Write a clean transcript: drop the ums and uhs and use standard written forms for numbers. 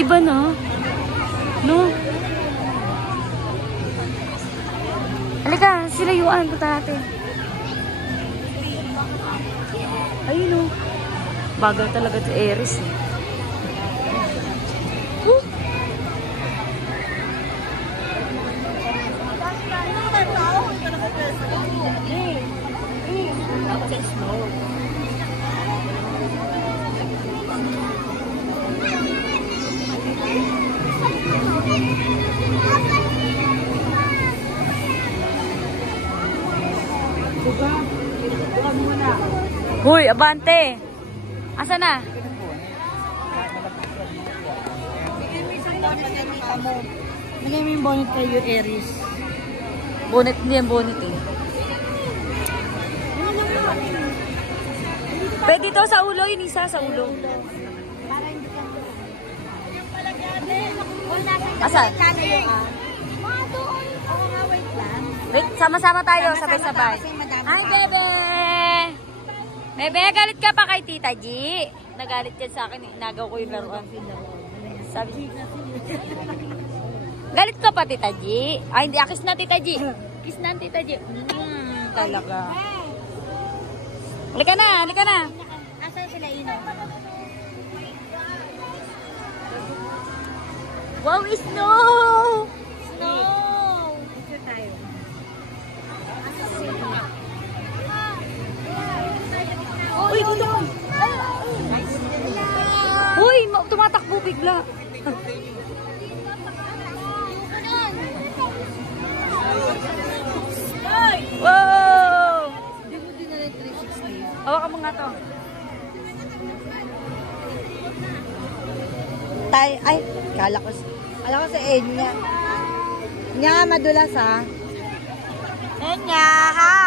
Iba na. No? Halika, sila yuan. Punta natin. Ayun o. Bagal talaga si Aries eh. Hoy, abante! Asa na? Lagay mo yung bonnet kayo, Aries. Bonnet, hindi yan bonnet eh. Pwede ito sa ulo, yun isa sa ulo. Asan? Wait, sama-sama tayo, sabay-sabay. Hi, bebe! Bebe, galit ka pa kay Tita G. Nagalit yan sa akin, inagaw ko yung laruan. Sabi, galit ka pa, Tita G. Ay, hindi, kiss na, Tita G. Kiss na, Tita G. Talaga. Halika na, halika na. Asan sila ino? Wow, snow! Snow! Picture tayo. Uy, dito ko. Uy, tumatakbo bigla. Wow! Hindi mo din na 360. Hawakan mo nga to. Ay, kala ko sa Enya. Nya, madulas ha. Enya, ha?